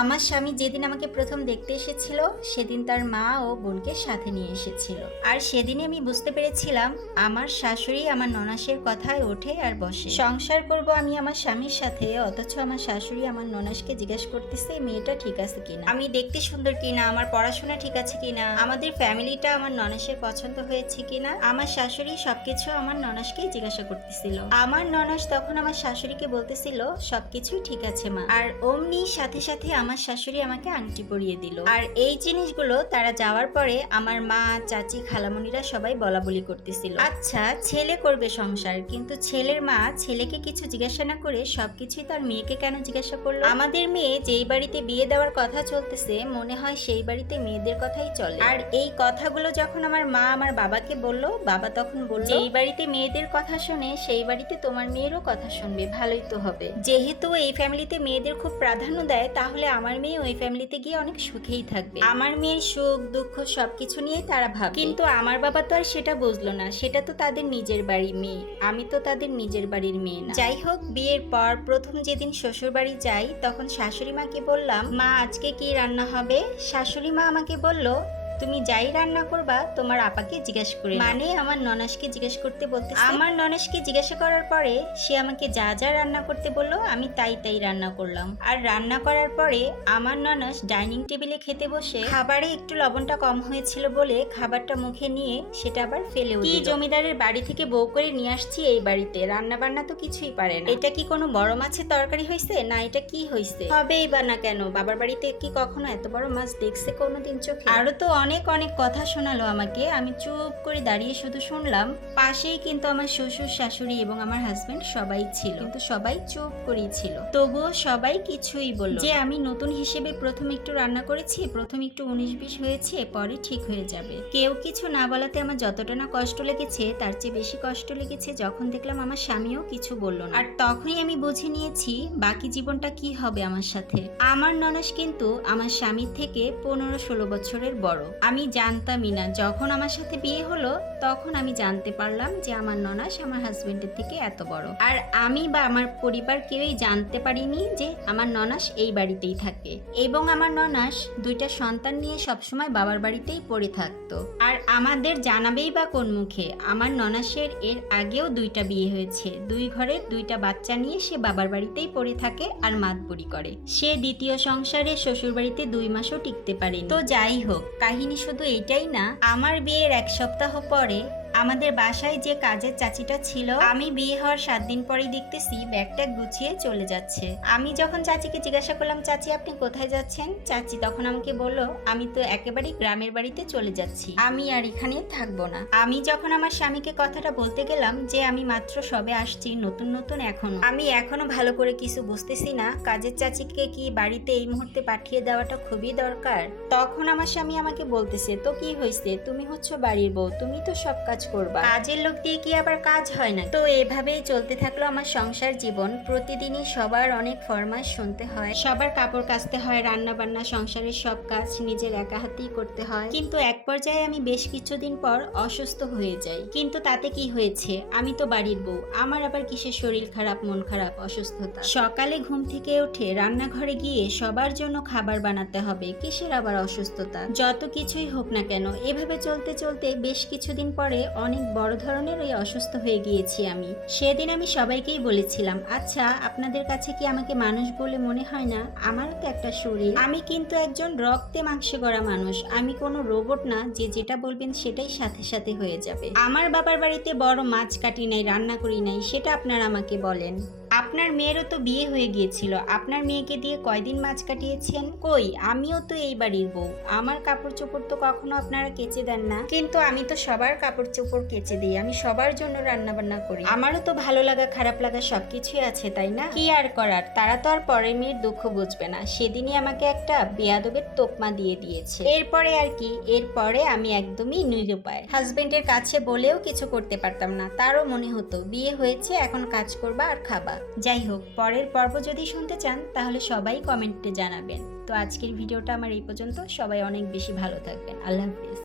আমার স্বামী যেদিন আমাকে প্রথম দেখতে এসেছিল সেদিন তার মা ও বোনকে সাথে নিয়ে এসেছিল। আর সেদিনই আমি বুঝতে পেরেছিলাম আমার শাশুড়ি আমার ননাসের কথায় ওঠে আর বসে। সংসার করব আমি আমার স্বামীর সাথে, অথচ আমার শাশুড়ি আমার ননাসকে জিজ্ঞাসা করতেছে মেয়েটা ঠিক আছে কিনা, আমি দেখতে সুন্দর কিনা, আমার পড়াশোনা ঠিক আছে কিনা, আমাদের ফ্যামিলিটা আমার ননাসের পছন্দ হয়েছে কিনা। আমার শাশুড়ি সবকিছু আমার ননাসকেই জিজ্ঞাসা করতেছিল। আমার ননাস তখন আমার শাশুড়িকে বলতেছিল সবকিছুই ঠিক আছে মা। আর অমনি সাথে সাথে আমার শাশুড়ি আমাকে আংটি পরিয়ে দিল। আর এই জিনিসগুলো তারা যাওয়ার পরে আমার মা, চাচি, খালামণিরা সবাই বলা বলি করতেছিল। আচ্ছা, ছেলে করবে সংসার, কিন্তু ছেলের মা ছেলেকে কিছু জিজ্ঞাসা না করে সবকিছুই তার মেয়েকে কেন জিজ্ঞাসা করলো? আমাদের মেয়ে যেই বাড়িতে বিয়ে দেওয়ার কথা চলতেছে মনে হয় সেই বাড়িতে মেয়েদের কথাই চলে। আর এই কথাগুলো যখন আমার মা আমার বাবাকে বলল, বাবা তখন বলল এই বাড়িতে মেয়েদের কথা শুনে সেই বাড়িতে তোমার মেয়েরও কথা শুনবে, ভালোই তো হবে। যেহেতু এই ফ্যামিলিতে মেয়েদের খুব প্রাধান্য দেয়, তাহলে আমার মেয়ে ওই ফ্যামিলিতে গিয়ে অনেক সুখেই থাকবে। আমার মেয়ের সুখ দুঃখ সবকিছু নিয়ে তারা ভাবে। কিন্তু আমার বাবা তো আর সেটা বুঝলো না, সেটা তো তাদের নিজের বাড়ির মেয়ে, আমি তো তাদের নিজের বাড়ির মেয়ে না। যাই হোক, বিয়ের পর প্রথম যেদিন শ্বশুর বাড়ি যাই তখন শাশুড়ি মাকে বললাম মা আজকে কি রান্না হবে। শাশুড়ি মা আমাকে বলল তুমি যাই রান্না করবা তোমার আপাকে জিজ্ঞাসা করে, মানে আমার ননাসকে জিজ্ঞেস করতে বলতে। আমার ননাসকে জিজ্ঞাসা করার পরে সে আমাকে যা যা রান্না করতে বললো আমি তাই তাই রান্না করলাম। আর রান্না করার পরে আমার ননাস ডাইনিং টেবিলে খেতে বসে খাবারে একটু লবণটা কম হয়েছিল বলে খাবারটা মুখে নিয়ে সেটা আবার ফেলে দিল। কি জমিদারের বাড়ি থেকে বউ করে নিয়ে আসছি এই বাড়িতে, রান্না বান্না তো কিছুই পারে না। এটা কি কোনো বড় মাছের তরকারি হয়েছে, না এটা কি হয়েছে? হবেই বা না কেন, বাবার বাড়িতে কি কখনো এত বড় মাছ দেখছে কোনোদিন চোখে? আরো তো অনেক অনেক কথা শোনালো আমাকে, আমি চুপ করে দাঁড়িয়ে শুধু শুনলাম। পাশেই কিন্তু আমার শ্বশুর শাশুড়ি এবং আমার হাজবেন্ড সবাই ছিল, কিন্তু সবাই চুপ করেই ছিল। তবুও সবাই কিছুই বলল যে আমি নতুন হিসেবে প্রথম একটু রান্না করেছি, প্রথম একটু 19-20 হয়েছে, পরে ঠিক হয়ে যাবে। কেউ কিছু না বলাতে আমার যতটা না কষ্ট লেগেছে তার চেয়ে বেশি কষ্ট লেগেছে যখন দেখলাম আমার স্বামীও কিছু বলল না। আর তখনই আমি বুঝে নিয়েছি বাকি জীবনটা কি হবে আমার সাথে। আমার ননাস কিন্তু আমার স্বামীর থেকে 15-16 বছরের বড়। আমি জানতামই না, যখন আমার সাথে বিয়ে হলো তখন আমি জানতে পারলাম যে আমার ননাস আমার হাজবেন্ডের থেকে এত বড়। আর আমি বা আমার পরিবার কেউই জানতে পারিনি যে আমার ননাস এই বাড়িতেই থাকে, এবং আমার ননাস 2টা সন্তান নিয়ে সবসময় বাবার বাড়িতেই পড়ে থাকতো। আর আমাদের জানাবেই বা কোন মুখে? আমার ননাসের এর আগেও 2টা বিয়ে হয়েছে, 2 ঘরের 2টা বাচ্চা নিয়ে সে বাবার বাড়িতেই পড়ে থাকে আর মাতবুরি করে। সে দ্বিতীয় সংসারে শ্বশুর বাড়িতে 2 মাসও টিকতে পারেনি। তো যাই হোক, কাহিনী শুধু এইটাই না। আমার বিয়ের 1 সপ্তাহ পরে আমাদের বাসায় যে কাজের চাচিটা ছিল, আমি বিয়ে হওয়ার 7 দিন পরেই দেখতেছি ব্যাগটা গুছিয়ে চলে যাচ্ছে। আমি যখন চাচিকে জিজ্ঞাসা করলাম চাচি আপনি কোথায় যাচ্ছেন, চাচি তখন আমাকে বলল আমি তো একেবারেই গ্রামের বাড়িতে চলে যাচ্ছি, আমি আর এখানে থাকবো না। আমি যখন আমার স্বামীকে কথাটা বলতে গেলাম যে আমি মাত্র সবে আসছি, নতুন নতুন আমি এখনো ভালো করে কিছু বুঝতেছি না, কাজের চাচিকে কি বাড়িতে এই মুহূর্তে পাঠিয়ে দেওয়াটা খুবই দরকার। তখন আমার স্বামী আমাকে বলতেছে তো কি হয়েছে, তুমি হচ্ছ বাড়ির বউ, তুমি তো সব কাজ করবা, কাজের লোক দিয়ে কি আবার কাজ হয় না? তো এভাবেই চলতে থাকলো আমার সংসার জীবন। প্রতিদিনই সবার অনেক ফরমাস শুনতে হয়, সবার কাপড় কাচতে হয়, রান্না বান্না, সংসারের সব কাজ নিজের একা হাতেই করতে হয়। কিন্তু এক পর্যায়ে আমি বেশ কিছুদিন পর অসুস্থ হয়ে যাই। কিন্তু তাতে কি হয়েছে, আমি তো বাড়ির বউ, আমার আবার কিসের শরীর খারাপ, মন খারাপ, অসুস্থতা? সকালে ঘুম থেকে উঠে রান্নাঘরে গিয়ে সবার জন্য খাবার বানাতে হবে, কিসের আবার অসুস্থতা? যত কিছুই হোক না কেন, এভাবে চলতে চলতে বেশ কিছুদিন পরে অনেক বড় ধরনের ওই অসুস্থ হয়ে গিয়েছি আমি। সেদিন আমি সবাইকেই বলেছিলাম আচ্ছা আপনাদের কাছে কি আমাকে মানুষ বলে মনে হয় না? আমারও তো একটা শরীর, আমি কিন্তু একজন রক্তে মাংসে গড়া মানুষ, আমি কোনো রোবট না যে যেটা বলবেন সেটাই সাথে সাথে হয়ে যাবে। আমার বাবার বাড়িতে বড় মাছ কাটি নাই, রান্না করি নাই, সেটা আপনারা আমাকে বলেন। আপনার মেয়েরও তো বিয়ে হয়ে গিয়েছিল, আপনার মেয়েকে দিয়ে কয়দিন মাছ কাটিয়েছেন? কই, আমিও তো এই বাড়ির বউ, আমার কাপড় চোপড় তো কখনো আপনারা কেচে দেন না। কিন্তু আমি তো সবার কাপড় চোপড় কেচে দিই, আমি সবার জন্য রান্না বান্না করি, আমারও তো ভালো লাগা খারাপ লাগা সবকিছুই আছে, তাই না? কি আর করার, তারা তো আর পরের মেয়ের দুঃখ বুঝবে না। সেদিনই আমাকে একটা বেয়াদবের তোকমা দিয়ে দিয়েছে। এরপরে আর কি, এরপরে আমি একদমই নিরুপায়। হাজবেন্ডের কাছে বলেও কিছু করতে পারতাম না, তারও মনে হতো বিয়ে হয়েছে এখন কাজ করবা আর খাবা। যাই হোক, পরের পর্ব যদি শুনতে চান তাহলে সবাই কমেন্টে জানাবেন। তো আজকের ভিডিওটা আমার এই পর্যন্ত, সবাই অনেক বেশি ভালো থাকবেন। আল্লাহ হাফিজ।